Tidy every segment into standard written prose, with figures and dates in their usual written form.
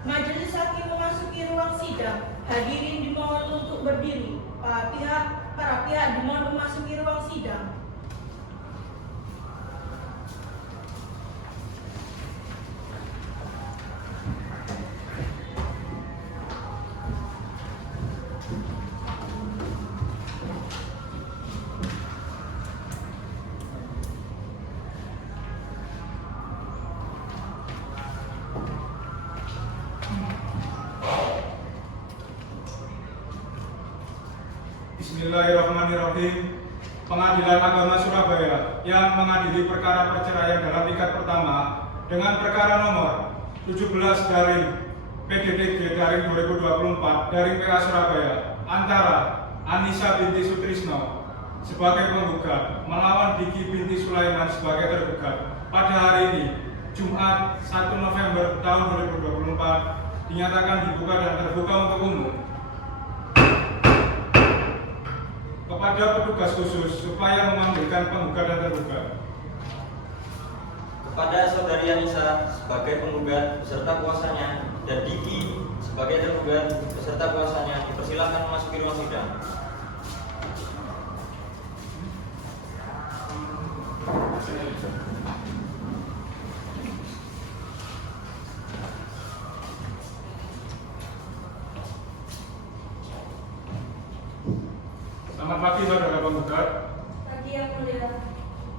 Majelis hakim memasuki ruang sidang. Hadirin dimohon untuk berdiri. Para pihak dimohon memasuki ruang sidang. Bismillahirrahmanirrahim. Pengadilan Agama Surabaya yang mengadili perkara perceraian dalam tingkat pertama dengan perkara nomor 17/PDTG/2024 Surabaya antara Anissa binti Sutrisno sebagai penggugat melawan Diki binti Sulaiman sebagai tergugat pada hari ini Jumat 1 November tahun 2024 dinyatakan dibuka dan terbuka untuk umum. Kepada petugas khusus supaya memanggilkan penggugat dan tergugat. Kepada saudari Anissa sebagai penggugat beserta kuasanya dan Diki sebagai tergugat beserta kuasanya dipersilakan memasuki ruang sidang. Selamat pagi saudara penggugat. Pagi yang mulia.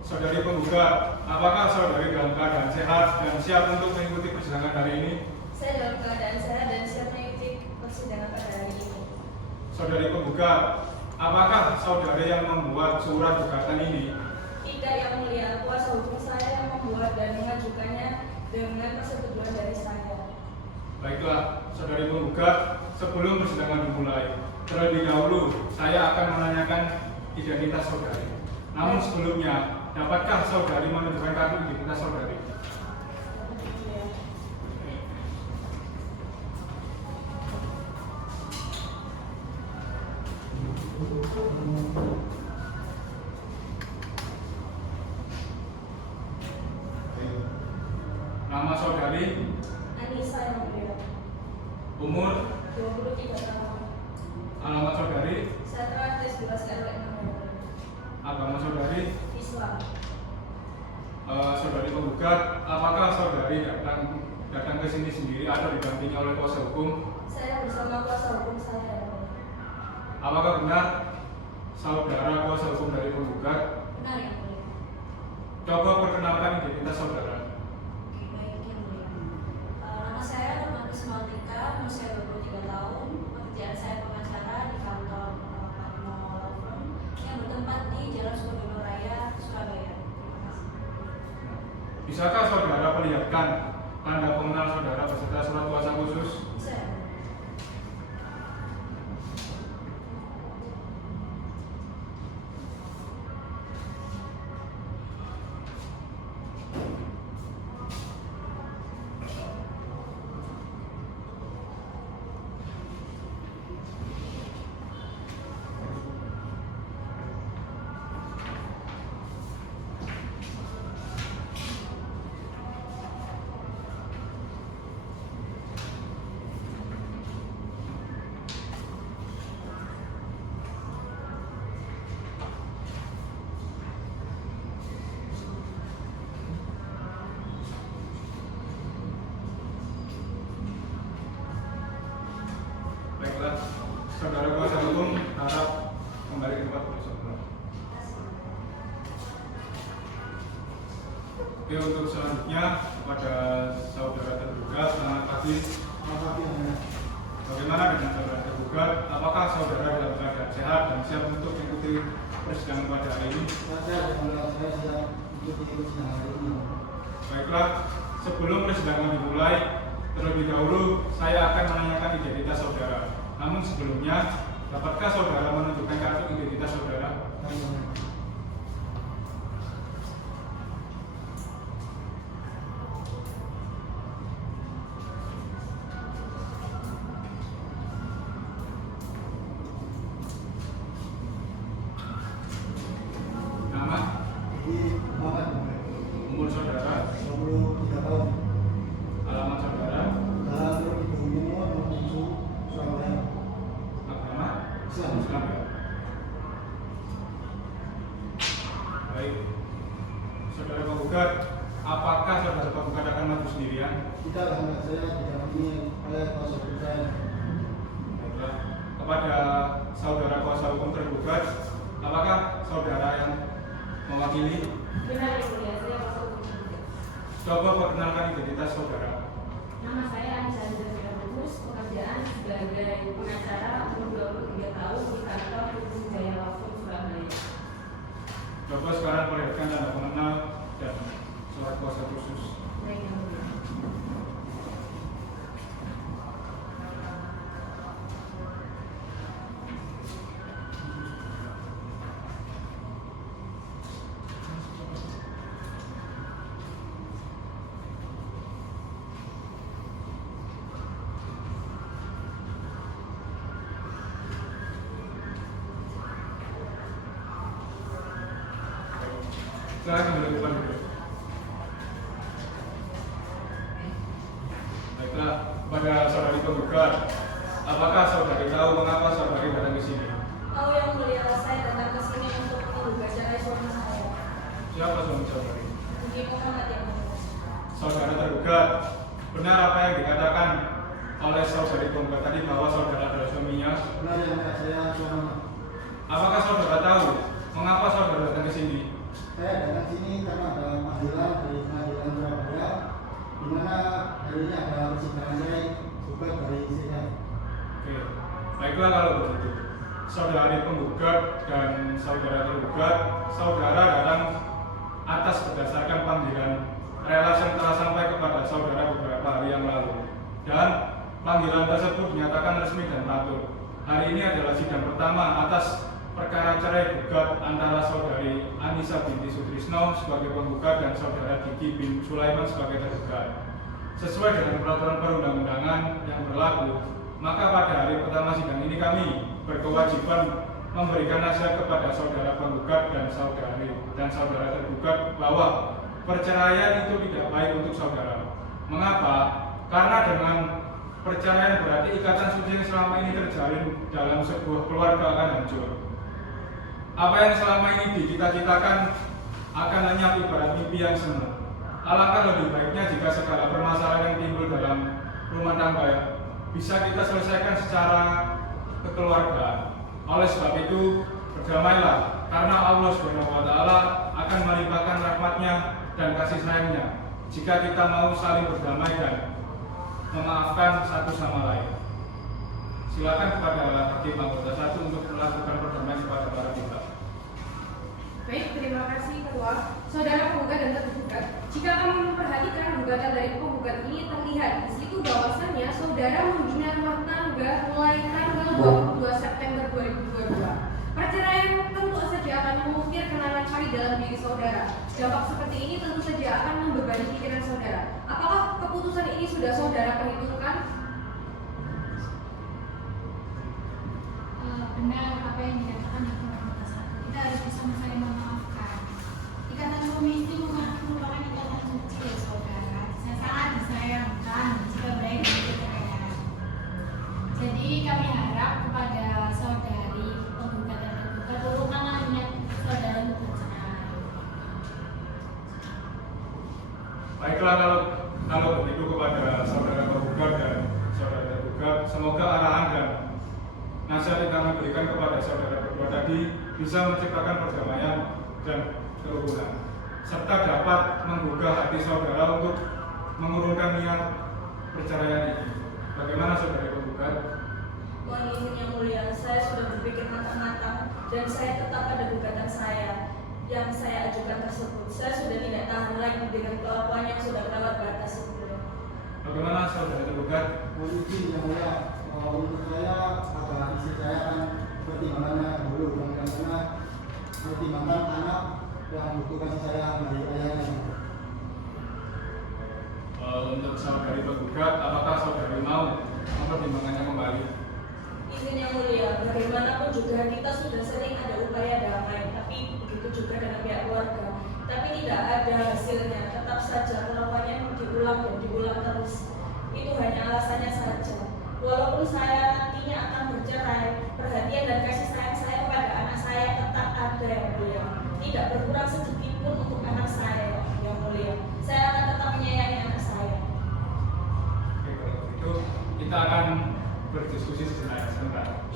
Saudari penggugat, apakah saudari dalam keadaan sehat dan siap untuk mengikuti persidangan hari ini? Saya dalam keadaan sehat dan siap mengikuti persidangan pada hari ini. Saudari penggugat, apakah saudari yang membuat surat gugatan ini? Tidak yang mulia, kuasa hukum saya yang membuat dan mengajukannya dengan persetujuan dari saya. Baiklah, saudari penggugat, sebelum persidangan dimulai, terlebih dahulu saya akan menanyakan identitas saudari. Namun sebelumnya, dapatkah saudari menunjukkan kartu identitas saudari? Nama saudari, Anissa yang mulia. umur, 23 tahun. alamat saudari, Setelah tes 12 RW 6. agama saudari, Islam. saudari penggugat, apakah saudari datang ke sini sendiri atau didampingi oleh kuasa hukum? Saya bersama kuasa hukum saya. Apakah benar saudara kuasa hukum dari penggugat? Benar yang mulia. Coba perkenalkan identitas saudara. Oke, baik yang mulia. Nama saya Nurmati Maltika, usia 23 tahun. Pekerjaan saya pengacara di kantor Panino Law Firm yang bertempat di Jalan Sukodono Raya, Surabaya. Terima kasih. Bisakah saudara perlihatkan tanda pengenal saudara beserta surat kuasa khusus? Bisa ya? Baiklah, saudara kuasa hukum harap kembali ke tempat duduk saudara. Oke, untuk selanjutnya kepada saudara tergugat, selamat pagi. Bagaimana dengan saudara tergugat? Apakah saudara dalam keadaan sehat dan siap untuk mengikuti persidangan pada hari ini? Baiklah, sebelum persidangan dimulai, terlebih dahulu saya akan menanyakan identitas saudara. Namun sebelumnya, dapatkah saudara menunjukkan kartu identitas saudara? Nama, umur saudara, alamat saudara, demikian? Tidaklah, anak saya didampingi oleh kuasa hukum saya. Baiklah. Kepada saudara kuasa hukum tergugat, apakah saudara yang mewakili? Benar yang mulia, saya kuasa hukum. Coba perkenalkan identitas saudara. Nama saya Anissa Bagus, pekerjaan sebagai pengacara umur 23 tahun di kantor Hukum Jaya Law Firm Surabaya. Coba sekarang perlihatkan tanda pengenal dan surat kuasa khusus. Baik yang mulia. Silakan kembali ke depan dulu. Baiklah, pada saudari penggugat, apakah saudari tahu mengapa saudari datang ke sini? Tahu yang mulia, saya datang ke sini untuk menggugat cerai suami saya. Siapa suami saudari? Budi Muhammad yang mulia. Saudara tergugat, benar apa yang dikatakan oleh saudari penggugat tadi bahwa saudara adalah suaminya? Benar yang anak saya suami. Apakah saudara tahu mengapa saudara datang ke sini? Saya datang sini karena ada panggilan dari pengadilan Surabaya, di mana hari ini ada persidangan cerai gugat dari istri saya. Oke, baiklah kalau begitu. Saudari penggugat dan saudara tergugat, saudara datang atas berdasarkan panggilan relasi yang telah sampai kepada saudara beberapa hari yang lalu. Dan panggilan tersebut dinyatakan resmi dan patut. Hari ini adalah sidang pertama atas perkara cerai gugat antara saudari Anissa binti Sutrisno sebagai penggugat dan saudara Diki bin Sulaiman sebagai tergugat. Sesuai dengan peraturan perundang-undangan yang berlaku, maka pada hari pertama sidang ini kami berkewajiban memberikan nasihat kepada saudara penggugat dan saudara tergugat bahwa perceraian itu tidak baik untuk saudara. Mengapa? Karena dengan perceraian berarti ikatan suci yang selama ini terjalin dalam sebuah keluarga akan hancur. Apa yang selama ini dicita-citakan akan lenyap ibarat mimpi yang semu. Alangkah lebih baiknya jika segala permasalahan yang timbul dalam rumah tangga bisa kita selesaikan secara kekeluargaan. Oleh sebab itu, berdamailah, karena Allah SWT akan melimpahkan rahmatnya dan kasih sayangnya jika kita mau saling berdamai dan memaafkan satu sama lain. Silakan kepada hakim anggota 1 untuk melakukan perdamaian kepada para pihak. Baik, terima kasih Ketua. Saudara penggugat dan tergugat, jika kami memperhatikan gugatan dari penggugat ini terlihat di situ bahwasannya saudara membina rumah tangga mulai tanggal 22 September 2022. Perceraian tentu saja akan mengukir kenangan pahit dalam diri saudara. Dampak seperti ini tentu saja akan membebani pikiran saudara. Apakah keputusan ini sudah saudara perhitungkan? Benar apa yang dikatakan hakim anggota 1. Kita harus bisa saling memaafkan. Ikatan suami istri merupakan ikatan suci ya saudara. Saya sangat disayangkan jika berakhir dengan perceraian. Jadi kami harap kepada saudari penggugat dan tergugat turunkanlah niat saudara untuk bercerai. Baiklah, kalau begitu kepada saudara penggugat dan saudara tergugat, semoga arahan dan nasihat yang kami berikan kepada saudara berdua tadi bisa menciptakan perdamaian dan kerukunan, serta dapat menggugah hati saudara untuk mengurungkan niat perceraian ini. Bagaimana saudara penggugat? Mohon izin yang mulia, saya sudah berpikir matang-matang dan saya tetap pada gugatan saya yang saya ajukan tersebut. Saya sudah tidak tahan lagi dengan kelakuan yang sudah melewat batas itu. Bagaimana saudara tergugat? Mohon izin yang mulia, untuk saya agar istri saya akan pertimbangannya dulu dan karena pertimbangan anak yang butuh kasih sayang dari ayahnya. Untuk saudari penggugat, apakah saudari mau mempertimbangkannya kembali? Izin yang mulia, bagaimanapun juga kita sudah sering ada upaya damai, tapi begitu juga dengan pihak keluarga. Tapi tidak ada hasilnya, tetap saja kelakuannya diulang dan diulang terus. Itu hanya alasannya saja. Walaupun saya nantinya akan bercerai, perhatian dan kasih sayang saya kepada anak saya tetap ada yang mulia. Tidak berkurang sedikit pun untuk anak saya yang mulia. Saya akan tetap menyayangi anak saya. kita akan berdiskusi sebentar.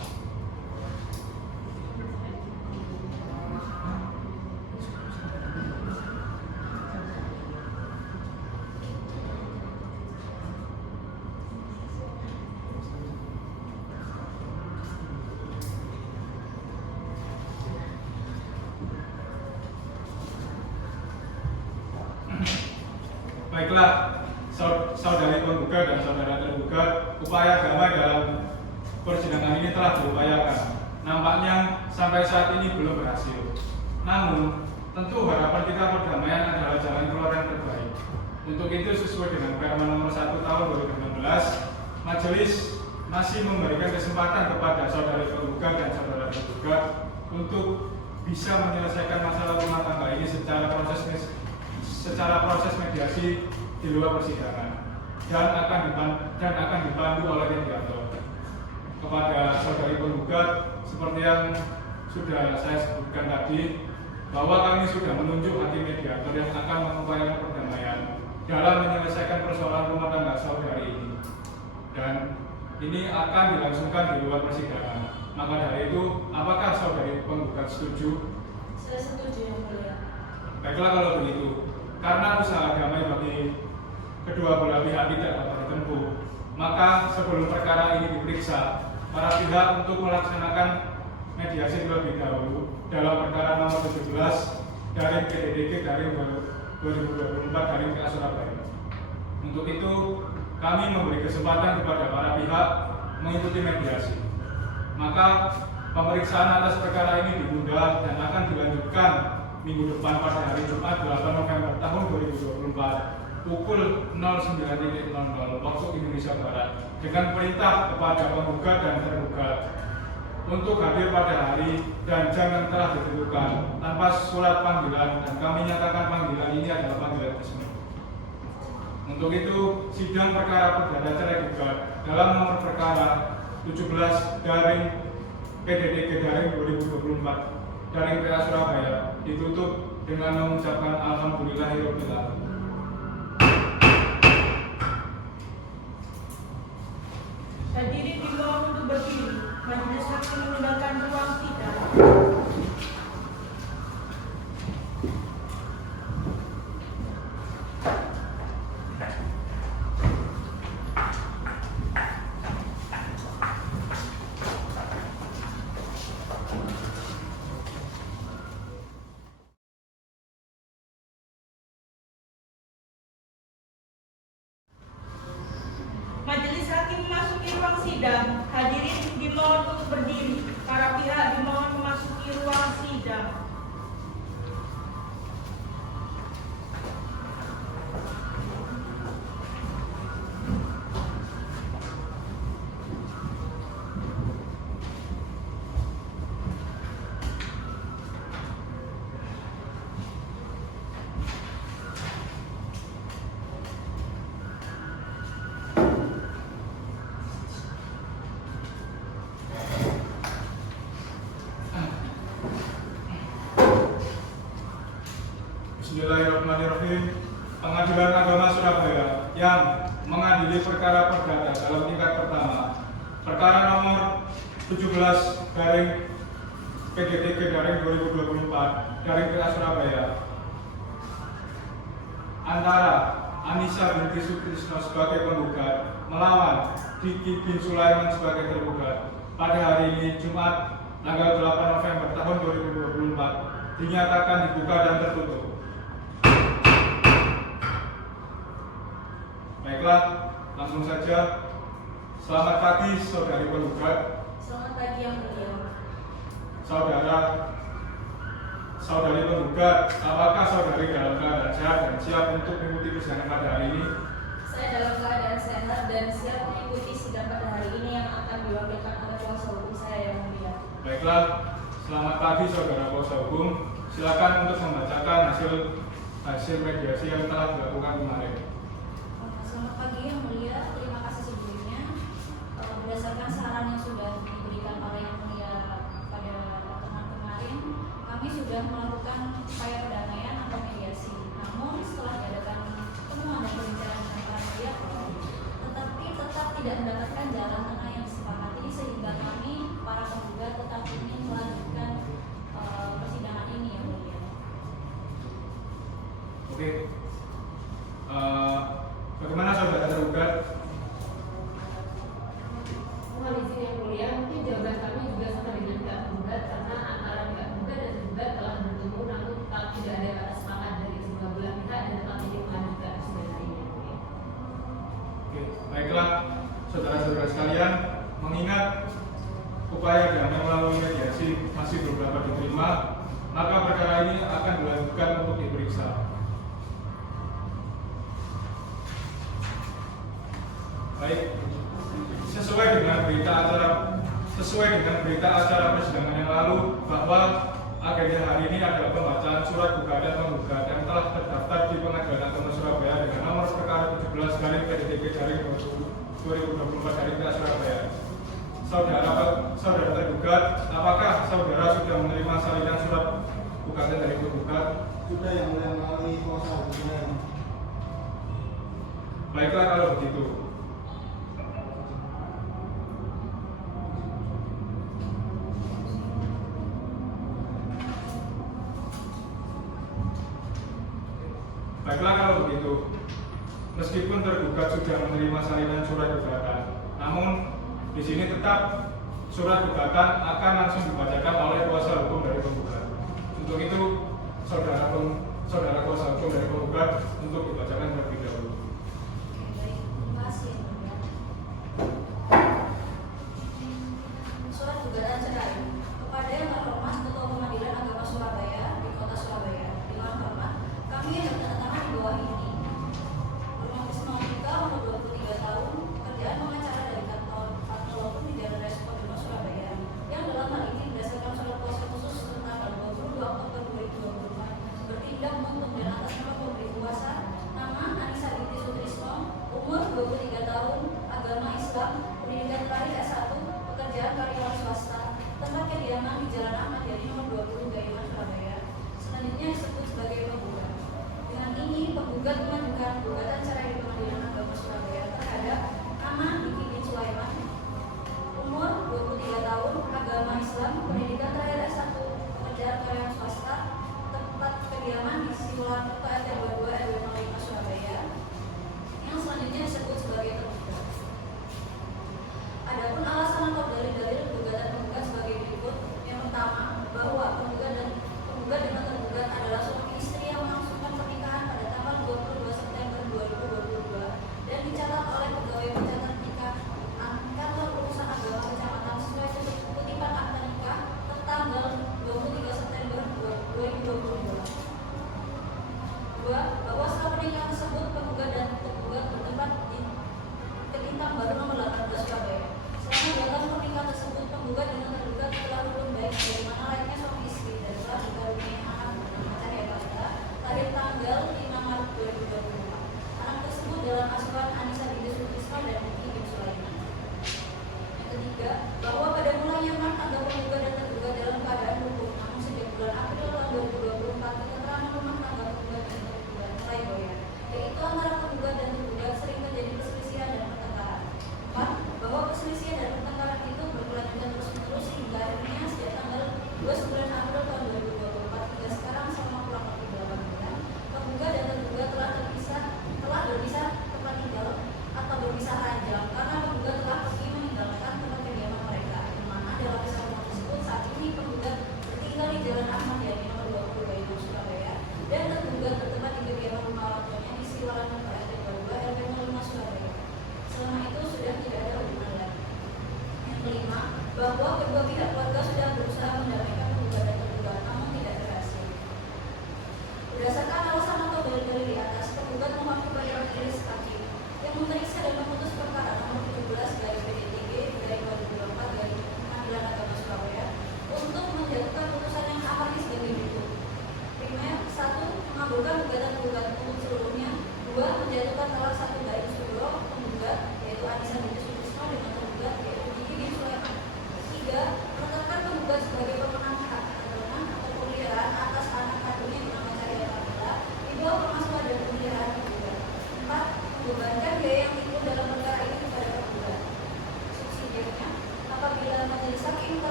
Baiklah, saudari penggugat dan saudara tergugat, upaya damai dalam persidangan ini telah diupayakan. Nampaknya sampai saat ini belum berhasil. Namun, tentu harapan kita perdamaian adalah jalan keluar yang terbaik. Untuk itu, sesuai dengan Permen Nomor 1 Tahun 2016, Majelis masih memberikan kesempatan kepada saudari penggugat dan saudara tergugat untuk bisa menyelesaikan masalah rumah tangga ini secara proses mediasi di luar persidangan dan akan dibantu oleh mediator. Kepada saudari penggugat, seperti yang sudah saya sebutkan tadi, bahwa kami sudah menunjuk hakim mediator yang akan mengupayakan perdamaian dalam menyelesaikan persoalan rumah tangga saudari ini, dan ini akan dilangsungkan di luar persidangan. Maka dari itu, apakah saudari penggugat setuju? Saya setuju, Yang Mulia. Baiklah kalau begitu, karena usaha damai bagi kedua belah pihak tidak dapat ditempuh, maka sebelum perkara ini diperiksa, para pihak untuk melaksanakan mediasi terlebih dahulu dalam perkara nomor 17 dari PDDG dari 2024 dari PA Surabaya. Untuk itu, kami memberi kesempatan kepada para pihak mengikuti mediasi. Maka pemeriksaan atas perkara ini ditunda dan akan dilanjutkan minggu depan pada hari Jumat 8 November tahun 2024 pukul 09.00 waktu Indonesia Barat dengan perintah kepada penggugat dan tergugat untuk hadir pada hari dan jam yang telah ditentukan tanpa surat panggilan, dan kami nyatakan panggilan ini adalah panggilan resmi. Untuk itu, sidang perkara perdata cerai gugat dalam nomor perkara 17 garing PDDG garing 2024 garing PA Surabaya ditutup dengan mengucapkan alhamdulillahirabbil alamin. Hadirin dimohon untuk berdiri. Majelis hakim meninggalkan ruang sidang. Majelis hakim memasuki ruang sidang. Hadirin dimohon untuk berdiri. Para pihak dimohon memasuki ruang sidang. Bismillahirrahmanirrahim. Pengadilan Agama Surabaya yang mengadili perkara perdata dalam tingkat pertama, perkara nomor 17 garing PDDG garing 2024 garing PA Surabaya antara Anissa binti Sutrisno sebagai penggugat melawan Diki bin Sulaiman sebagai tergugat pada hari ini Jumat tanggal 8 November tahun 2024 dinyatakan dibuka dan tertutup. Baiklah, langsung saja. Selamat pagi saudari penggugat. Selamat pagi Yang Mulia. Saudari penggugat, apakah saudari dalam keadaan sehat dan siap untuk mengikuti persidangan pada hari ini? Saya dalam keadaan sehat dan siap mengikuti sidang pada hari ini yang akan diwakilkan oleh kuasa hukum saya, Yang Mulia. Baiklah, selamat pagi saudara kuasa hukum. Silakan untuk membacakan hasil mediasi yang telah dilakukan kemarin. Selamat pagi Yang Mulia, terima kasih sebelumnya. Berdasarkan saran yang sudah diberikan oleh Yang Mulia pada pertemuan kemarin, kami sudah melakukan upaya perdamaian atau mediasi. Namun setelah diadakan pertemuan dan pembicaraan dengan para mediator, tetapi tetap tidak mendapatkan jalan tengah yang disepakati sehingga kami para penggugat tetap ingin melanjutkan persidangan ini yang mulia. Oke. Bagaimana saudara tergugat? Mohon izin yang mulia, mungkin jawaban kami juga sama dengan pihak penggugat karena antara pihak penggugat dan tergugat telah bertemu namun tetap tidak ada kata sepakat dari kedua belah pihak dan tetap ingin melanjutkan persidangan ini yang mulia. Oke, baiklah saudara-saudara sekalian, mengingat upaya damai melalui mediasi masih belum dapat diterima, maka perkara ini akan dilanjutkan untuk diperiksa. Baik, sesuai dengan berita acara persidangan yang lalu bahwa agenda hari ini adalah pembacaan surat gugatan penggugat yang telah terdaftar di Pengadilan Agama Surabaya dengan nomor perkara 17 garing PDTP garing 2024 garing PA Surabaya. Saudara tergugat, apakah saudara sudah menerima salinan surat gugatan dari penggugat? Sudah yang mulia melalui kuasa hukum saya. Baiklah kalau begitu. Baiklah kalau begitu, meskipun tergugat sudah menerima salinan surat gugatan, namun di sini tetap surat gugatan akan langsung dibacakan oleh kuasa hukum dari penggugat. Untuk itu, saudara kuasa hukum dari penggugat untuk dibacakan terlebih dahulu. Oke, baik. Terima kasih yang mulia. Surat gugatan cerai kepada yang terhormat Ketua Pengadilan Agama Surabaya di Kota Surabaya. Dengan hormat, kami yang bertanda tangan di bawah ini bernotis Mautika umur 23 tahun, pekerjaan pengacara dari kantor Patnologi di Jalan Respondo Surabaya, yang dalam hal ini berdasarkan surat kuasa khusus tanggal 22 Oktober 2024 bertindak untuk dan atas nama pemberi kuasa nama Anissa Binti Sutrisno, umur 23 tahun, agama Islam, pendidikan terakhir S1, pekerjaan karyawan swasta, tempat kediaman di Jalan Ahmad Yani nomor 20 Gayungan Surabaya. Selanjutnya disebut sebagai penggugat. Dengan ini penggugat mengajukan gugatan cerai di Pengadilan Agama Surabaya terhadap nama Diki bin Sulaiman, umur 23 tahun, agama Islam, pendidikan terakhir S1, pekerjaan karyawan swasta, tempat kediaman di Siwalan Kerto RT 22 RW 05 Surabaya, yang selanjutnya disebut sebagai tergugat. Adapun alasan atau dalil-dalil gugatan penggugat sebagai berikut. Yang pertama, bahwa penggugat dengan tergugat adalah suami istri yang melangsungkan pernikahan pada tanggal 22 September 2024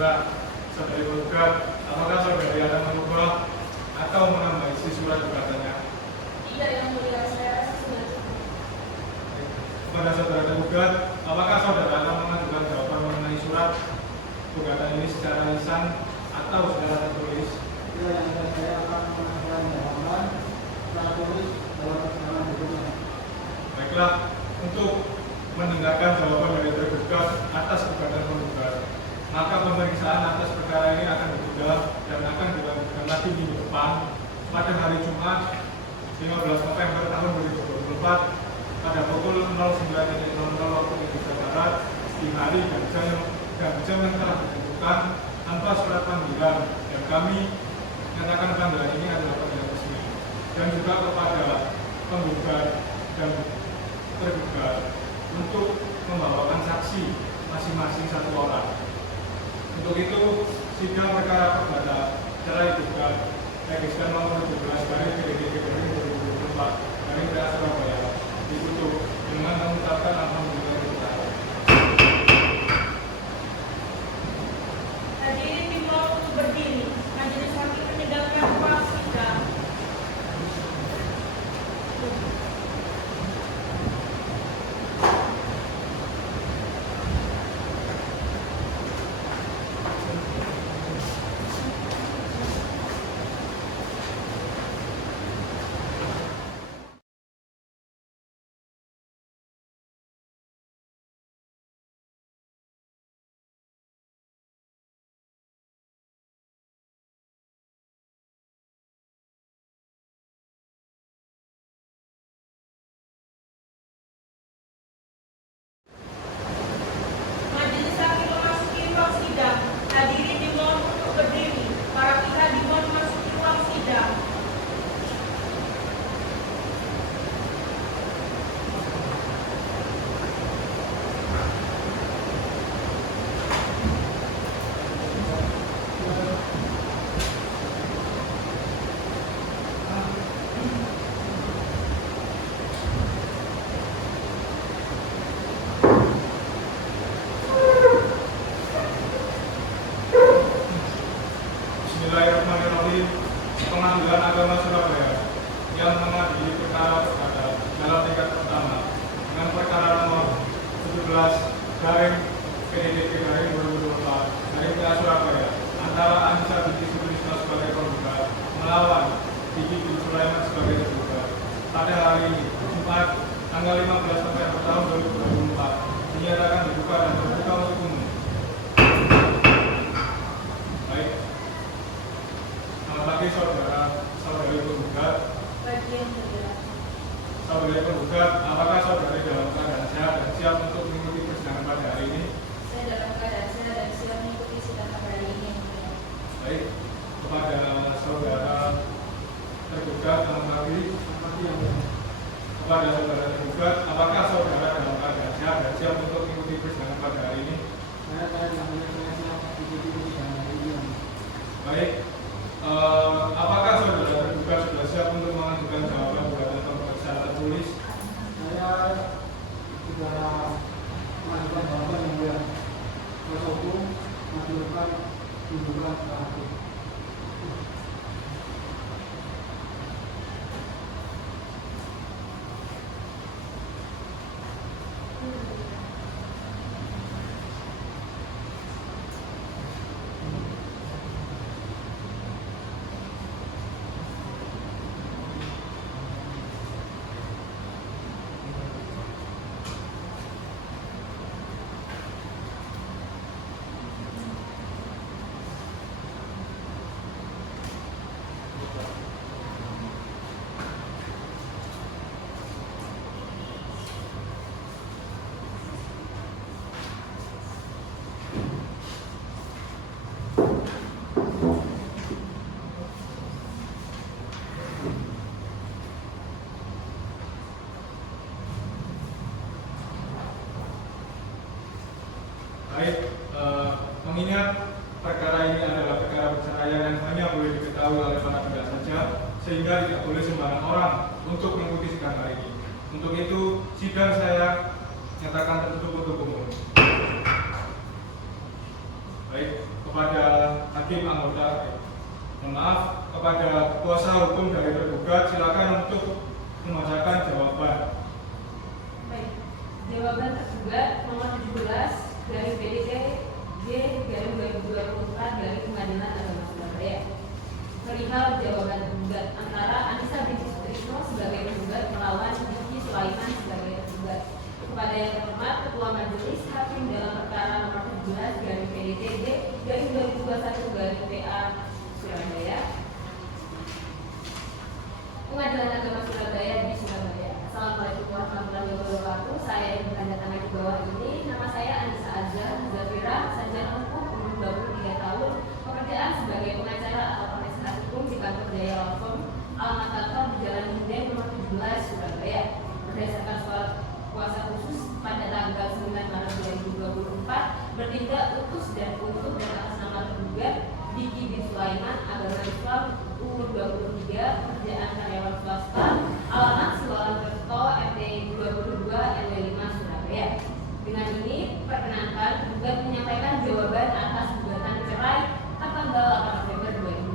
Baik, saudari penggugat, apakah saudari akan mengubah atau menambah isi surat gugatannya? Tidak, yang mulia, saya rasa sudah cukup. Kepada saudara tergugat, apakah saudara akan mengajukan jawaban mengenai surat gugatan ini secara lisan atau secara tertulis? Ya, yang saya akan mengajukan jawaban secara tulis dalam persidangan berikutnya. Baiklah, untuk mendengarkan jawaban dari tergugat atas gugatan penggugat, maka pemeriksaan atas perkara ini akan ditunda dan akan dilanjutkan lagi minggu depan pada hari Jumat 15 November tahun 2024 pada pukul 09.00 waktu Indonesia Barat di hari dan jam yang telah ditentukan tanpa surat panggilan, dan kami menyatakan panggilan ini adalah panggilan resmi, dan juga kepada penggugat dan tergugat untuk membawakan saksi masing-masing satu orang. Untuk itu, sidang perkara perdata cerai gugat register nomor 17 garing PDD garing 2024 garing PA Surabaya ditutup dengan mengucapkan alhamdulillah. Hadirin dimohon untuk berdiri. Majelis hakim menyidangkan ruang sidang. Majelis hakim memasuki ruang sidang. Hadirin dimohon untuk berdiri. Para pihak dimohon memasuki ruang sidang. Bismillahirrahmanirrahim. Pengadilan Agama Surabaya yang mengadili perkara perdata dalam tingkat pertama dengan perkara nomor 17 garing PDD garing 2024 garing PA Surabaya antara Anissa binti Sutrisno sebagai penggugat melawan Diki bin Sulaiman sebagai tergugat pada hari ini Jumat tanggal 15 November tahun 2024 dinyatakan dibuka dan terbuka untuk umum. Baik. Selamat pagi saudari penggugat. Bagian bergerak. Saudari penggugat, apakah saudari dalam keadaan sehat dan siap untuk mengikuti persidangan pada hari ini? Saya dalam keadaan sehat dan siap mengikuti sidang pada hari ini, yang mulia. Baik, kepada saudara tergugat, selamat pagi. Kepada saudara tergugat, apakah saudara dalam keadaan sehat dan siap untuk mengikuti persidangan pada hari ini? Saya siap mengikuti persidangan hari ini. Baik, apakah saudara tergugat sudah siap untuk mengajukan jawaban gugatan tergugat secara tertulis? Saya sudah mengajukan jawaban yang mulia. Kuasa hukum mengajukan tuntutan ke hakim. Baik, mengingat perkara ini adalah perkara perceraian yang hanya boleh diketahui oleh para pihak saja, sehingga tidak boleh sembarang orang untuk mengikuti sidang hari ini. Untuk itu, sidang saya nyatakan tertutup untuk umum. Baik, kepada tergugat nomor 17 dari PDT garing 2024 dari Pengadilan Agama Surabaya. Perihal jawaban tergugat antara Anissa binti Sutrisno sebagai penggugat melawan Diki Sulaiman sebagai tergugat. Kepada yang terhormat Ketua Majelis Hakim dalam perkara nomor 17 garing PDT garing 2021 garing PA Surabaya. Pengadilan Agama Surabaya di Surabaya. Assalamualaikum warahmatullahi wabarakatuh. Saya yang bertanda-tangani di bawah ini. Nama saya Anissa Azhar Zafira, sarjana hukum, umur 23 tahun, pekerjaan sebagai pengacara atau penasihat hukum di kantor Jaya Law Firm, alamat kantor di Jalan Hinden nomor 17 Surabaya. Berdasarkan surat kuasa khusus pada tanggal 9 Maret 2024 bertindak utus dan untuk dan atas nama tergugat Diki bin Sulaiman, agama Islam, umur 23, pekerjaan karyawan swasta, alamat Siwalan Kerto, RT 22 RW 5 Surabaya. Dengan ini perkenankan tergugat menyampaikan jawaban atas gugatan cerai tanggal 8 November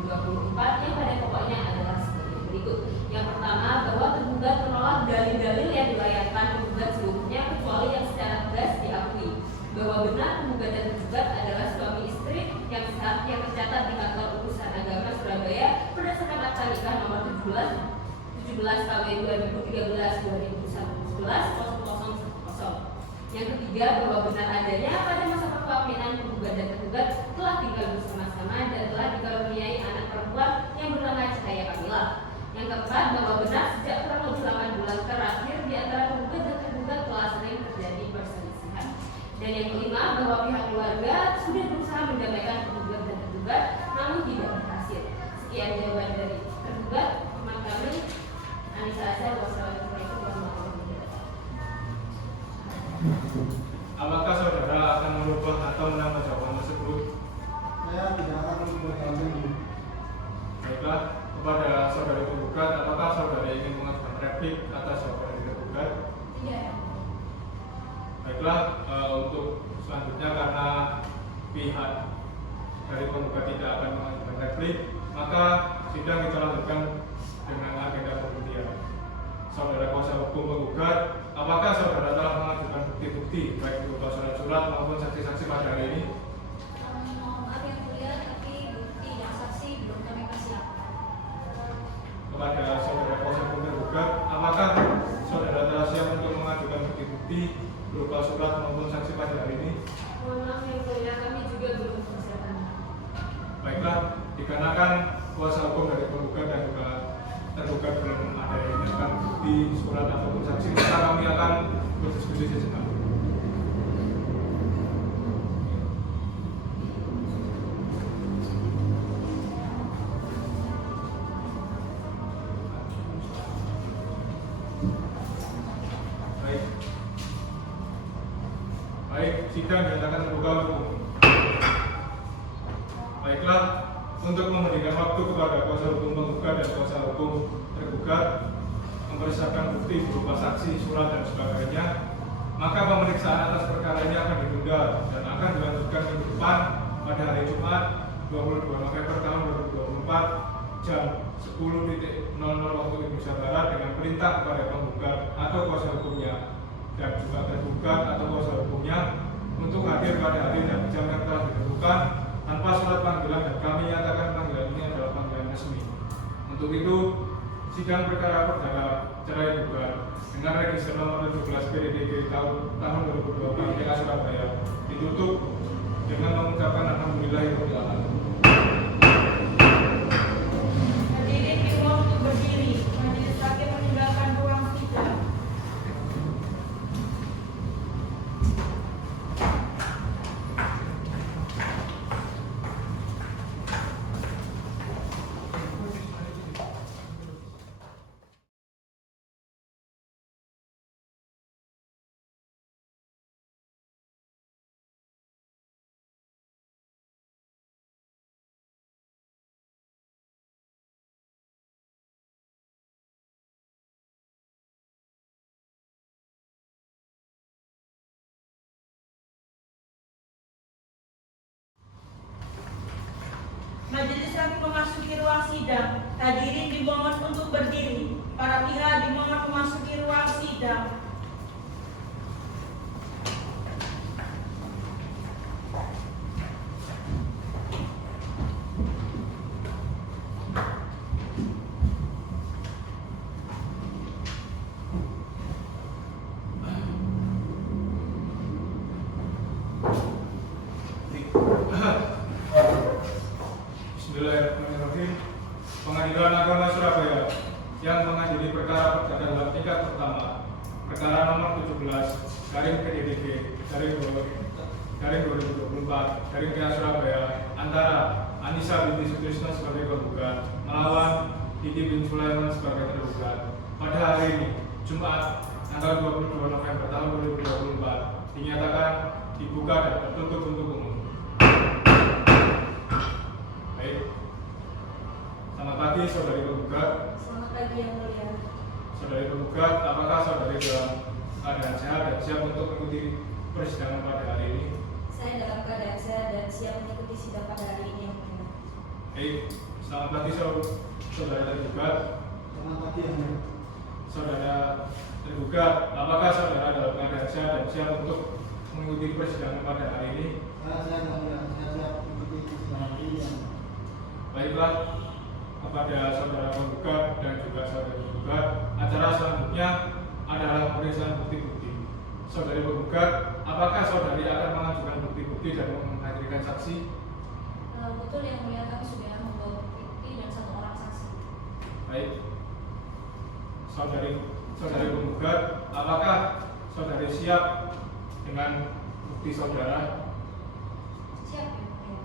2024 yang pada pokoknya adalah sebagai berikut. Yang pertama, bahwa tergugat menolak dalil-dalil yang dilayangkan penggugat sebelumnya kecuali yang secara tegas diakui bahwa benar penggugat dan tergugat adalah suami istri yang tercatat di kantor urusan agama Surabaya berdasarkan akta nikah nomor 17 KW 2013 2011. Yang ketiga, bahwa benar adanya pada masa perkawinan penggugat dan tergugat telah tinggal bersama-sama dan telah dikaruniai anak perempuan yang bernama Cahaya Kamila. Yang keempat, bahwa benar sejak kurang lebih 8 bulan terakhir di antara penggugat dan tergugat telah sering terjadi perselisihan. Dan yang kelima, bahwa pihak keluarga sudah berusaha mendamaikan penggugat dan tergugat namun tidak berhasil. Sekian jawaban dari tergugat. Teman kami Anissa Azhar. Wassalamualaikum warahmatullahi wabarakatuh. Apakah saudara akan merubah atau menambah jawaban tersebut? Saya tidak akan membuat jawaban. Baiklah, kepada saudara tergugat, apakah saudara ingin mengajukan replik atas jawaban tergugat? Tidak. Baiklah, untuk selanjutnya karena pihak dari penggugat tidak akan mengajukan replik, maka sidang kita lanjutkan dengan agenda pembuktian. Saudara kuasa hukum penggugat, apakah saudara telah mengajukan bukti-bukti baik berupa surat-surat maupun saksi-saksi pada hari ini? Maaf yang mulia, tapi bukti dan saksi belum kami kasih. Kepada saudara kuasa hukum penggugat, apakah saudara telah siap untuk mengajukan bukti-bukti berupa surat maupun saksi pada hari ini? Mohon maaf yang mulia, kami juga belum persiapan. Baiklah, dikarenakan kuasa hukum dari penggugat dan juga tergugat belum ada yang mengajukan bukti surat ataupun saksi, maka kami akan berdiskusi sejenak. Baik, sidang dinyatakan terbuka hukum. Baiklah, untuk memberikan waktu kepada kuasa hukum penggugat dan kuasa hukum tergugat mempersiapkan bukti berupa saksi, surat dan sebagainya, maka pemeriksaan atas perkara ini akan ditunda dan akan dilanjutkan minggu depan pada hari Jumat 22 November tahun 2024 jam 10.00 waktu Indonesia Barat dengan perintah kepada penggugat atau kuasa hukumnya dan juga tergugat atau kuasa hukumnya untuk hadir pada hari dan jam yang telah ditentukan tanpa surat panggilan, dan kami nyatakan panggilan ini adalah panggilan resmi. Untuk itu, sidang perkara perdana cerai gugat dengan register nomor 17 PDDG tahun 2024 PA Surabaya ditutup dengan mengucapkan alhamdulillahirabbil alamin. Hadirin dimohon untuk berdiri. Majelis hakim meninggalkan ruang sidang. Majelis hakim memasuki ruang sidang. Hadirin dimohon untuk berdiri. Para pihak dimohon memasuki ruang sidang. Bismillahirrahmanirrahim. Pengadilan Agama Surabaya yang mengadili perkara perdata dalam tingkat pertama perkara nomor 17 garing PDDG garing 2024 garing PA Surabaya antara Anissa binti Sutrisno sebagai penggugat melawan Diki bin Sulaiman sebagai tergugat pada hari ini Jumat tanggal 22 November tahun 2024 dinyatakan dibuka dan tertutup untuk umum. Baik. Selamat pagi saudari penggugat. Selamat pagi yang mulia. Saudari penggugat, apakah saudari dalam keadaan sehat dan siap untuk mengikuti persidangan pada hari ini? Saya dalam keadaan sehat dan siap mengikuti sidang pada hari ini yang mulia. Baik. Selamat pagi saudara tergugat. Selamat pagi yang mulia. Saudara tergugat, apakah saudara dalam keadaan sehat dan siap untuk mengikuti persidangan pada hari ini? Saya siap mengikuti persidangan ini. Baiklah, kepada saudara penggugat dan juga saudara tergugat, acara selanjutnya adalah pemeriksaan bukti-bukti. Saudari penggugat, apakah saudari akan mengajukan bukti-bukti dan menghadirkan saksi? Betul yang mulia, kami sudah membawa bukti dan 1 orang saksi. Baik. Saudari penggugat, apakah saudari siap dengan bukti saudara? Siap yang mulia.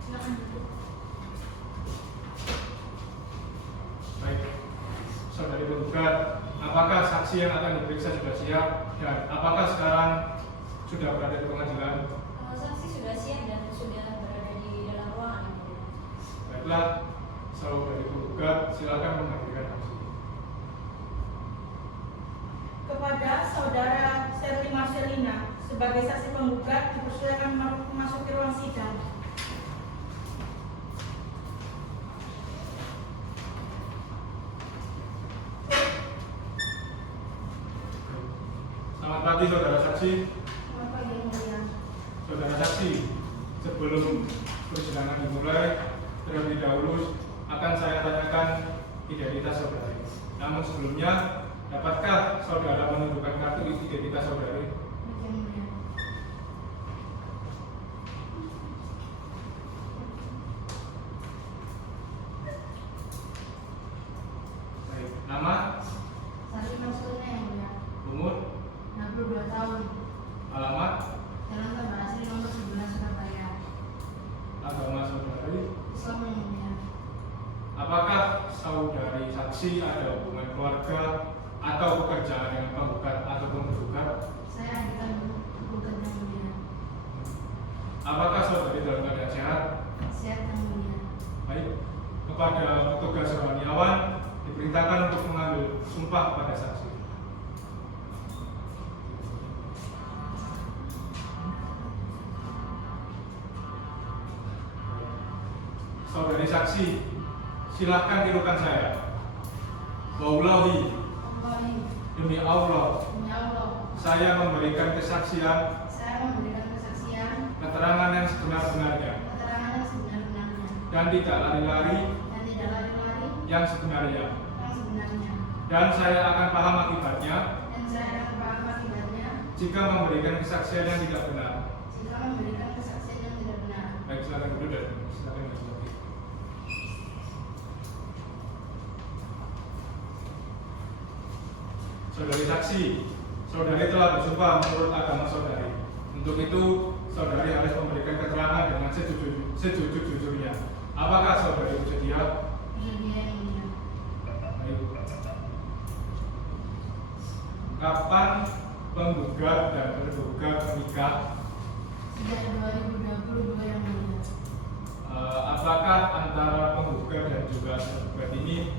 Silakan duduk. Baik. Saudari penggugat, apakah saksi yang akan diperiksa sudah siap dan apakah sekarang sudah berada di pengadilan? Saksi sudah siap dan sudah berada di dalam ruangan yang mulia. Baiklah, saudari penggugat, silakan menghadirkan saksi. Kepada saudara Serli Marcelina sebagai saksi penggugat dipersilakan memasuki ruang sidang. Selamat pagi saudara saksi. Selamat pagi yang mulia. Saudara saksi, sebelum persidangan dimulai, terlebih dahulu akan saya tanyakan identitas saudari. Namun sebelumnya, dapatkah saudara menunjukkan kartu identitas saudari? Baik yang mulia. Baik. Nama, Sari Marcelina yang mulia. umur, 62 tahun. alamat, Jalan Tambah Asri nomor 11 Surabaya. agama saudari. Islam yang mulia. Apakah saudari saksi ada hubungan keluarga atau pekerjaan dengan penggugat atau penggugat? Saya ajukan gugat yang mulia. Apakah saudari dalam keadaan sehat? Sehat yang mulia. Baik, kepada petugas rohaniawan diperintahkan untuk mengambil sumpah kepada saksi. Saudari saksi, silahkan tirukan saya. Wallahi, Wallahi, demi Allah, demi Allah, saya memberikan kesaksian saya memberikan kesaksian keterangan yang sebenar-benarnya keterangan yang sebenar-benarnya dan tidak lari-lari dan tidak lari-lari yang sebenarnya. yang sebenarnya, Dan saya akan paham akibatnya dan saya akan paham akibatnya jika memberikan kesaksian yang tidak benar. jika memberikan kesaksian yang tidak benar. Baik, silakan dulu dan silakan dilanjutkan. Saudari saksi, saudari telah bersumpah menurut agama saudari. Untuk itu, saudari harus memberikan keterangan dengan sejujur-jujurnya. Apakah saudari bersedia? Bersedia yang mulia. Baik. Kapan penggugat dan tergugat menikah? Sejak 2022 yang mulia. Apakah antara penggugat dan juga tergugat ini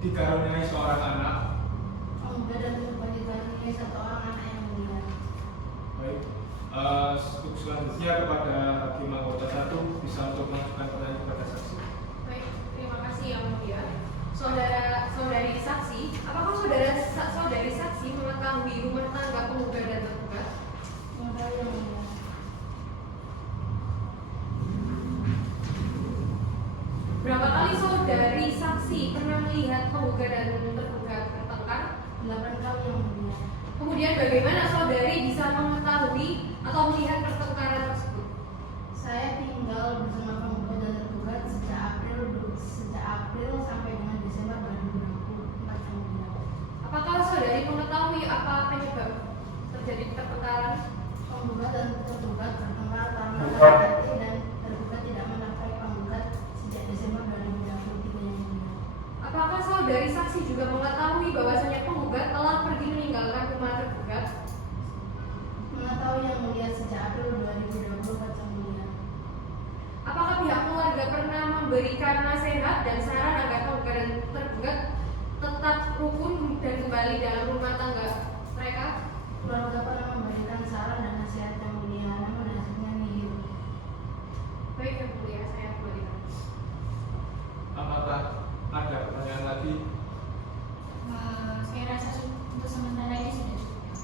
dikaruniai seorang anak? Penggugat dan tergugat dikaruniai 1 orang anak yang mulia. Baik. Untuk selanjutnya kepada hakim anggota 1 bisa untuk mengajukan pertanyaan kepada saksi. Baik kemudian saudari saksi, apakah saudari saksi mengetahui rumah tangga penggugat dan tergugat? Mengetahui yang mulia. Berapa kali saudari saksi pernah melihat penggugat dan tergugat bertengkar? 8 kali yang mulia. Kemudian bagaimana saudari bisa mengetahui atau melihat pertengkaran tersebut? Saya tinggal bersama penggugat dan tergugat sejak April sampai dengan Desember 2024 yang mulia. Apakah saudari mengetahui apa penyebab terjadi pertengkaran? Penggugat dan tergugat bertengkar karena KDRT dan tergugat tidak menafkahi penggugat sejak Desember 2023 yang mulia. Apakah saudari saksi juga mengetahui bahwasanya penggugat telah pergi meninggalkan rumah tergugat? Mengetahui yang mulia sejak April 2024 yang mulia. Apakah pihak keluarga pernah memberikan nasihat dan saran agar penggugat dan tergugat tetap rukun dan kembali dalam rumah tangga mereka? Keluarga pernah memberikan saran dan nasihat yang mulia, namun hasilnya nihil. Baik yang mulia, saya kembalikan. Apakah ada pertanyaan lagi? Saya rasa untuk sementara ini sudah cukup.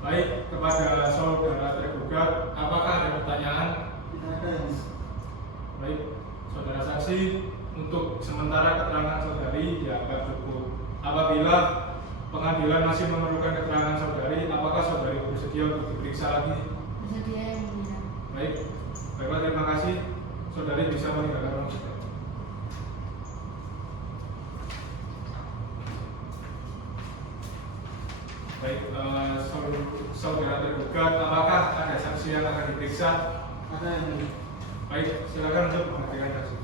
Baik, kepada saudara tergugat, apakah ada pertanyaan? Tidak ada yang Baik, saudara saksi, untuk sementara keterangan saudari dianggap cukup. Apabila pengadilan masih memerlukan keterangan saudari, apakah saudari bersedia untuk diperiksa lagi? Bersedia yang mulia. Baik, baiklah, terima kasih. Saudari bisa meninggalkan ruang sidang. Baik, saudara tergugat, apakah ada saksi yang akan diperiksa? ada yang mulia. Baik, silakan untuk menghadirkan saksi.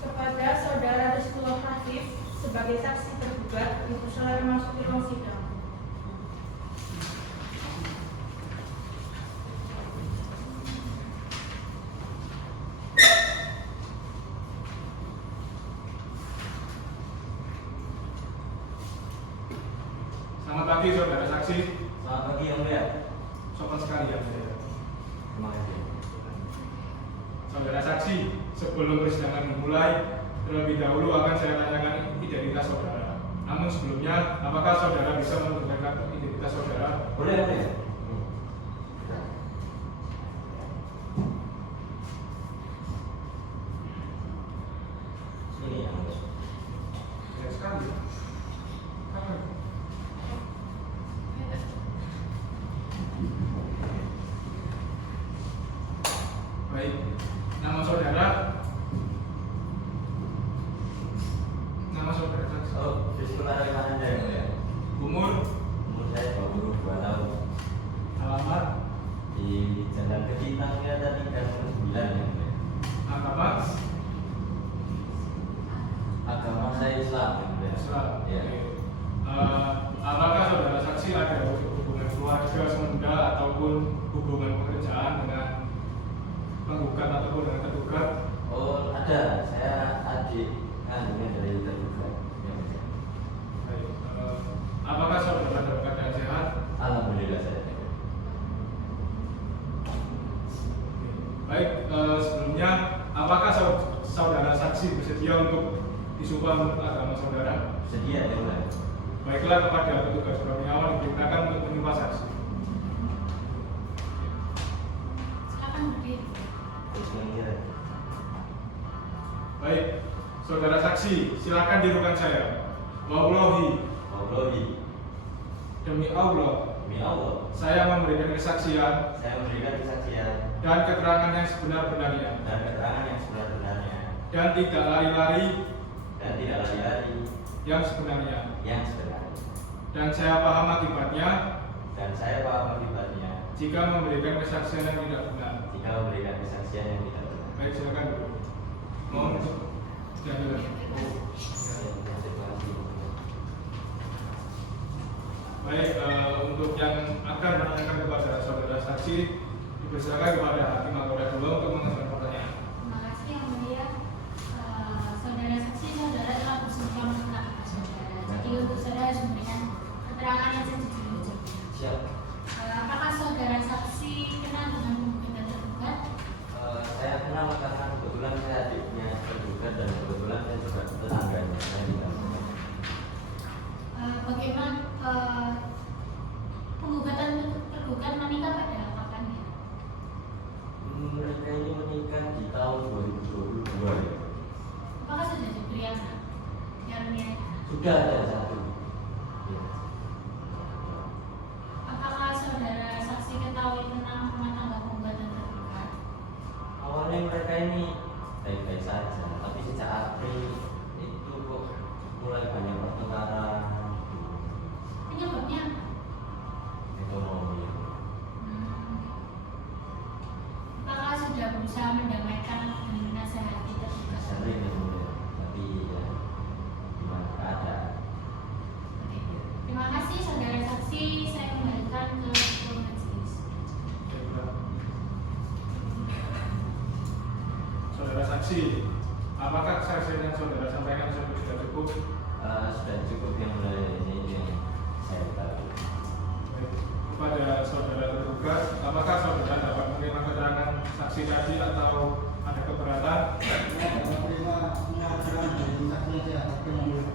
Kepada saudara Rizkyullah Hafif sebagai saksi tergugat dipersilakan masuk ke ruang sidang. Selamat pagi saudara saksi. Selamat pagi yang mulia. Sopan sekali ya. Terima kasih. Saudara saksi, sebelum persidangan dimulai, terlebih dahulu akan saya tanyakan identitas saudara. Namun sebelumnya, apakah saudara bisa menunjukkan identitas saudara? Boleh ya? Ini yang mulia. Ya sekali. Baik, nama saudara? Nama saudara saksi. Oh, Bismillahirrahmanirrahim yang mulia. Umur, Umur saya 22 tahun. alamat, Di Jalan Ketintang Kelihatan 39 yang mulia. agama, Agama saya Islam yang mulia. Islam. Ya. Oke. Apakah saudara saksi ada hubungan keluarga semenda ataupun hubungan pekerjaan dengan penggugat ataupun dengan tergugat? Oh, ada. Saya adik kandungnya dari tergugat. Yang mulia. Baik. Apakah saudara dalam keadaan sehat? Alhamdulillah saya. Baik, sebelumnya apakah saudara saksi bersedia untuk disumpah menurut agama saudara? Sedia ya mulia. Baiklah, kepada petugas Kurniawan diperintahkan untuk menyumpah saksi. Silakan berdiri. Bismillah. Baik, saudara saksi, silakan di ruang saya. Wallahi, Wallahi. demi Allah, Demi Allah. saya memberikan kesaksian Saya memberikan kesaksian dan keterangan yang sebenar-benarnya dan keterangan yang sebenar-benarnya dan tidak lari-lari dan tidak lari-lari yang sebenarnya. yang sebenarnya. Dan saya paham akibatnya Dan saya paham akibatnya jika memberikan kesaksian yang tidak benar. jika memberikan kesaksian yang tidak benar. Baik, silakan dulu. Mohon jalan. Baik, untuk yang akan menanyakan kepada saudara saksi, dipersilakan kepada Hakim Mahkamah dulu untuk mengajukan pertanyaan. Terima kasih yang mulia. Saudara saksi, saudara telah bersumpah menentang kata saudara. Jadi untuk saudara harus memberikan keterangan yang sejujur-jujurnya. Siap. Apakah saudara saksi kenal dengan penggugat dan tergugat? dan kebetulan saya juga tetangganya, saya tidak tahu. Bagaimana penggugatan tergugat menikah pada kapan ya? Mereka ini menikah di tahun 2022 ya. Apakah sudah diberi anak? Karuniai anak? Sudah ada satu. Ya. Apakah saudara saksi ketahui tentang rumah tangga penggugatan tergugat? Awalnya mereka ini baik-baik saja, tapi sejak April itu kok mulai banyak pertengkaran. Penyebabnya apa? Ekonomi. Apakah sudah berusaha mendamaikan dan menasehati tergugat? Sering ya, tapi ya gimana keadaan. Oke. Terima kasih saudara saksi, saya kembalikan ke ketua majelis. Saudara saksi, apakah kesaksian yang saudara sampaikan sudah cukup? Sudah cukup yang mulai ini yang saya tahu. Baik. Kepada saudara tergugat, apakah saudara dapat menerima keterangan saksi tadi atau ada keberatan? Saya dapat terima semua keterangan dari saksi saja, tapi menurut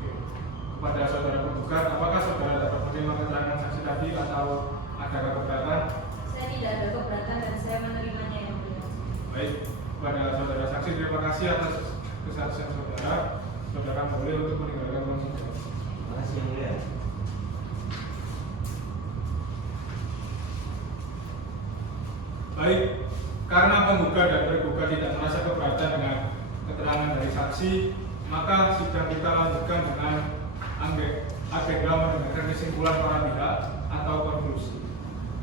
Oke. Kepada saudara tergugat, apakah saudara dapat menerima keterangan saksi tadi atau ada keberatan? Saya tidak ada keberatan dan saya menerimanya yang mulia. Baik, kepada saudara saksi terima kasih atas kesaksian saudara. Saudara boleh untuk meninggalkan ruang sidang. Terima kasih yang mulia. Baik, karena penggugat dan tergugat tidak merasa keberatan dengan keterangan dari saksi, maka sidang kita lanjutkan dengan agenda mendengarkan kesimpulan para pihak atau konklusi.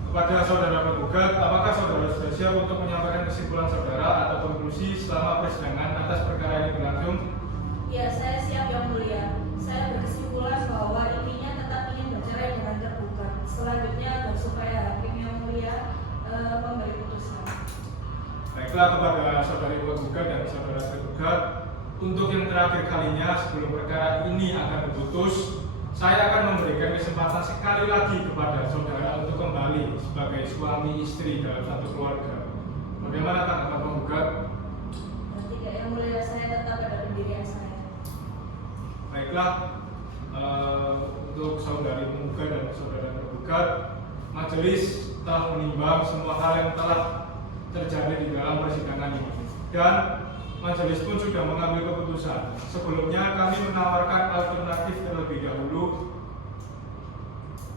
Kepada saudara penggugat, apakah saudara sudah siap untuk menyampaikan kesimpulan saudara atau konklusi selama persidangan atas perkara ini berlangsung? Ya, saya siap yang mulia. Saya berkesimpulan bahwa intinya tetap ingin bercerai dengan tergugat. Selanjutnya agar supaya hakim yang mulia memberi putusan. Baiklah, kepada saudari penggugat dan saudara tergugat, untuk yang terakhir kalinya sebelum perkara ini akan diputus, saya akan memberikan kesempatan sekali lagi kepada saudara untuk kembali sebagai suami istri dalam satu keluarga. Bagaimana tanggapan penggugat? Tidak yang mulia, saya tetap pada pendirian saya. Baiklah, untuk saudari penggugat dan saudara tergugat, majelis telah menimbang semua hal yang telah terjadi di dalam persidangan ini, dan majelis pun sudah mengambil keputusan. Sebelumnya kami menawarkan alternatif terlebih dahulu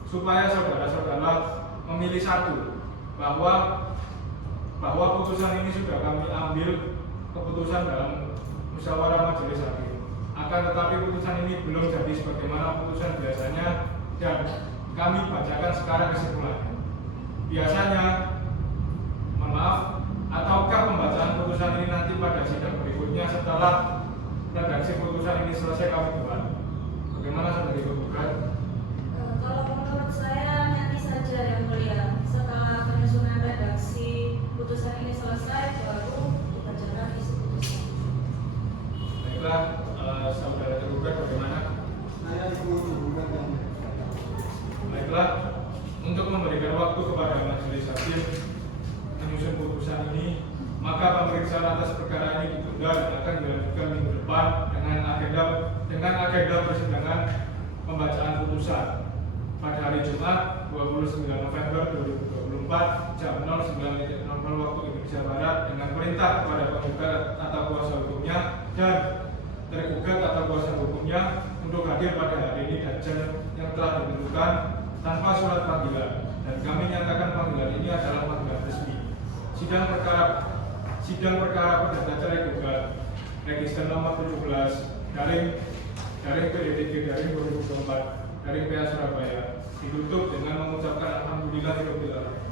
supaya saudara-saudara memilih satu, bahwa putusan ini sudah kami ambil keputusan dalam musyawarah majelis hakim. Akan tetapi putusan ini belum jadi sebagaimana putusan biasanya, dan kami bacakan sekarang kesimpulannya. Biasanya, mohon maaf, ataukah pembacaan putusan ini nanti pada sidang berikutnya setelah redaksi putusan ini selesai kami buat? Bagaimana saudari penggugat? Kalau menurut saya nanti saja yang mulia. Setelah penyusunan redaksi putusan ini selesai, baru dibacakan isi putusan. Baiklah, saudara tergugat bagaimana? saya ikut tergugat yang Baiklah, untuk memberikan waktu kepada majelis hakim menyusun putusan ini, maka pemeriksaan atas perkara ini ditunda dan akan dilanjutkan minggu depan dengan agenda persidangan pembacaan putusan pada hari Jumat 29 November 2024 jam 09.00 waktu Indonesia Barat, dengan perintah kepada penggugat atau kuasa hukumnya dan tergugat atau kuasa hukumnya untuk hadir pada hari ini dan jam yang telah ditentukan tanpa surat panggilan, dan kami nyatakan panggilan ini adalah panggilan resmi. Sidang perkara perdata cerai gugat register nomor 17 garing PDTG garing 2024 garing PA Surabaya ditutup dengan mengucapkan alhamdulillahirabbil alamin.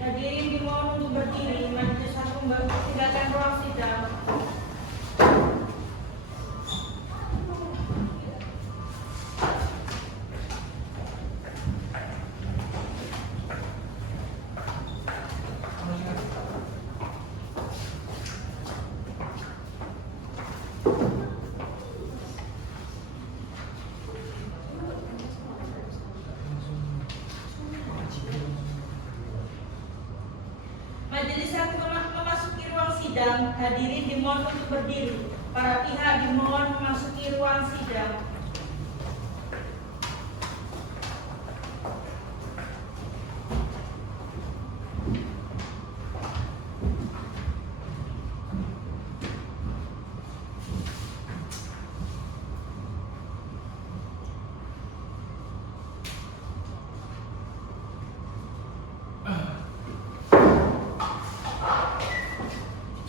Hadirin dimohon untuk berdiri. Majelis hakim mempersilakan ruang sidang. Hadirin dimohon untuk berdiri. Para pihak dimohon memasuki ruang sidang.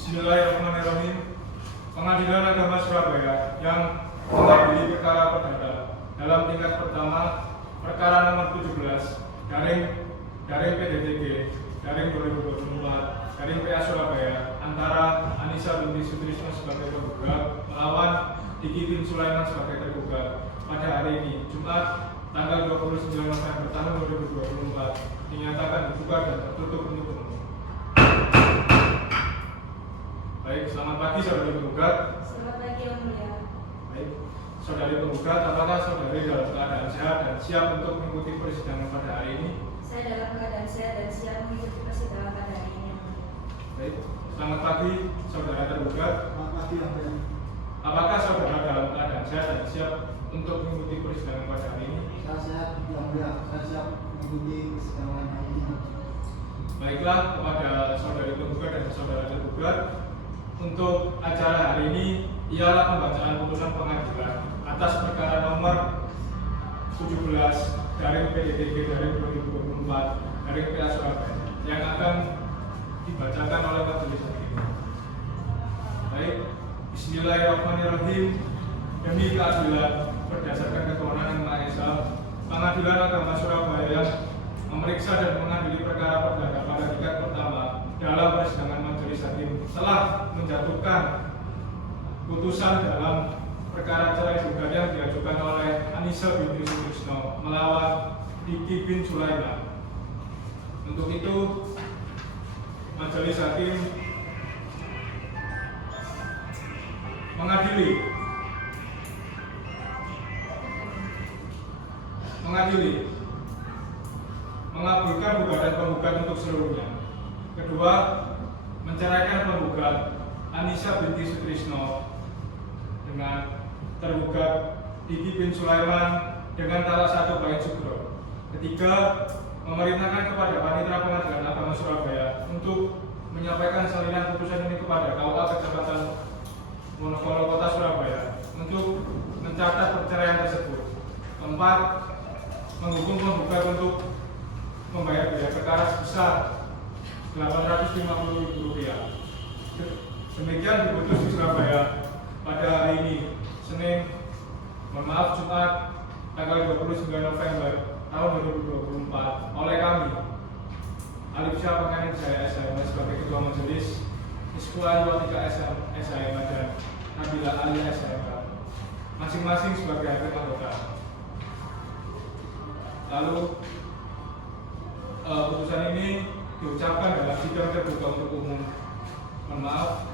Bismillahirrahmanirrahim. Pengadilan Agama Surabaya yang mengadili perkara perdata dalam tingkat pertama perkara nomor 17 garing PDTG garing 2024 garing PA Surabaya antara Anissa binti Sutrisno sebagai penggugat melawan Diki bin Sulaiman sebagai tergugat pada hari ini Jumat tanggal 29 November tahun 2024 dinyatakan dibuka dan tertutup untuk umum. Baik, selamat pagi saudari penggugat. Selamat pagi Yang Mulia. Baik, saudari penggugat, apakah saudari dalam keadaan sehat dan siap untuk mengikuti persidangan pada hari ini? Saya dalam keadaan sehat dan siap mengikuti persidangan pada hari ini. Yang Mulia. Baik, selamat pagi saudara tergugat. Selamat pagi Yang Mulia. Apakah saudara dalam keadaan sehat dan siap untuk mengikuti persidangan pada hari ini? Saya sehat Yang Mulia. Saya siap mengikuti persidangan hari ini. Baiklah, kepada saudari penggugat dan saudara tergugat, untuk acara hari ini ialah pembacaan putusan pengadilan atas perkara nomor 17 garing PDTG garing 2024 garing PA Surabaya yang akan dibacakan oleh majelis hakim. Baik, Bismillahirrahmanirrahim. Demi keadilan berdasarkan ketuhanan Yang Maha Esa, Pengadilan Agama Surabaya memeriksa dan mengadili perkara perdata pada tingkat pertama dalam persidangan majelis hakim telah menjatuhkan putusan dalam perkara cerai gugat yang diajukan oleh Anissa binti Sutrisno melawan Diki bin Sulaiman. Untuk itu, majelis hakim mengabulkan gugatan penggugat untuk seluruhnya. Kedua, menceraikan penggugat Anissa binti Sutrisno dengan tergugat Diki bin Sulaiman dengan talak 1 bait sugro. Ketiga, memerintahkan kepada Panitera Pengadilan Agama Surabaya untuk menyampaikan salinan putusan ini kepada KUA Kecamatan Monokolo Kota Surabaya untuk mencatat perceraian tersebut. Keempat, menghukum penggugat untuk membayar biaya perkara sebesar Rp850.000. Demikian diputus di Surabaya pada hari ini, Jumat, tanggal 29 November tahun 2024 oleh kami, Alif Syah Penganin Jaya SHM sebagai Ketua Majelis, Iskuan 23 SHM dan Nabila Ali SHM masing-masing sebagai hakim anggota. Lalu putusan ini diucapkan dalam sidang terbuka untuk umum. Mohon maaf,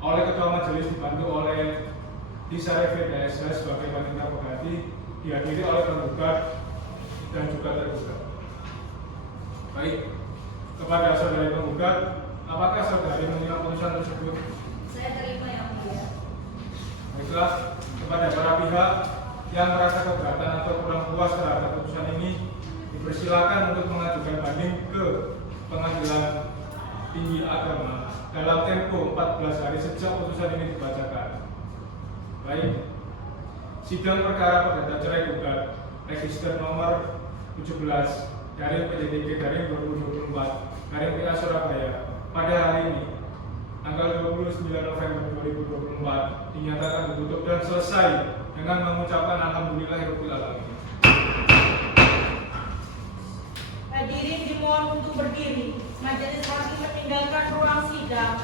oleh Ketua Majelis dibantu oleh Tisa Revi DSH sebagai panitia pengganti, dihadiri oleh penggugat dan juga tergugat. Baik, kepada saudari penggugat, apakah saudari menerima putusan tersebut? Saya terima Yang Mulia. Baiklah, kepada para pihak yang merasa keberatan atau kurang puas terhadap putusan ini, dipersilakan untuk mengajukan banding ke Pengadilan Tinggi Agama dalam tempo 14 hari sejak putusan ini dibacakan. Baik, sidang perkara perdata cerai gugat register nomor 17 dari PDTG dari 2024 dari PA Surabaya pada hari ini tanggal 29 November 2024 dinyatakan ditutup dan selesai dengan mengucapkan alhamdulillahirabbil alamin. Hadirin dimohon untuk berdiri. Majelis hakim meninggalkan ruang sidang.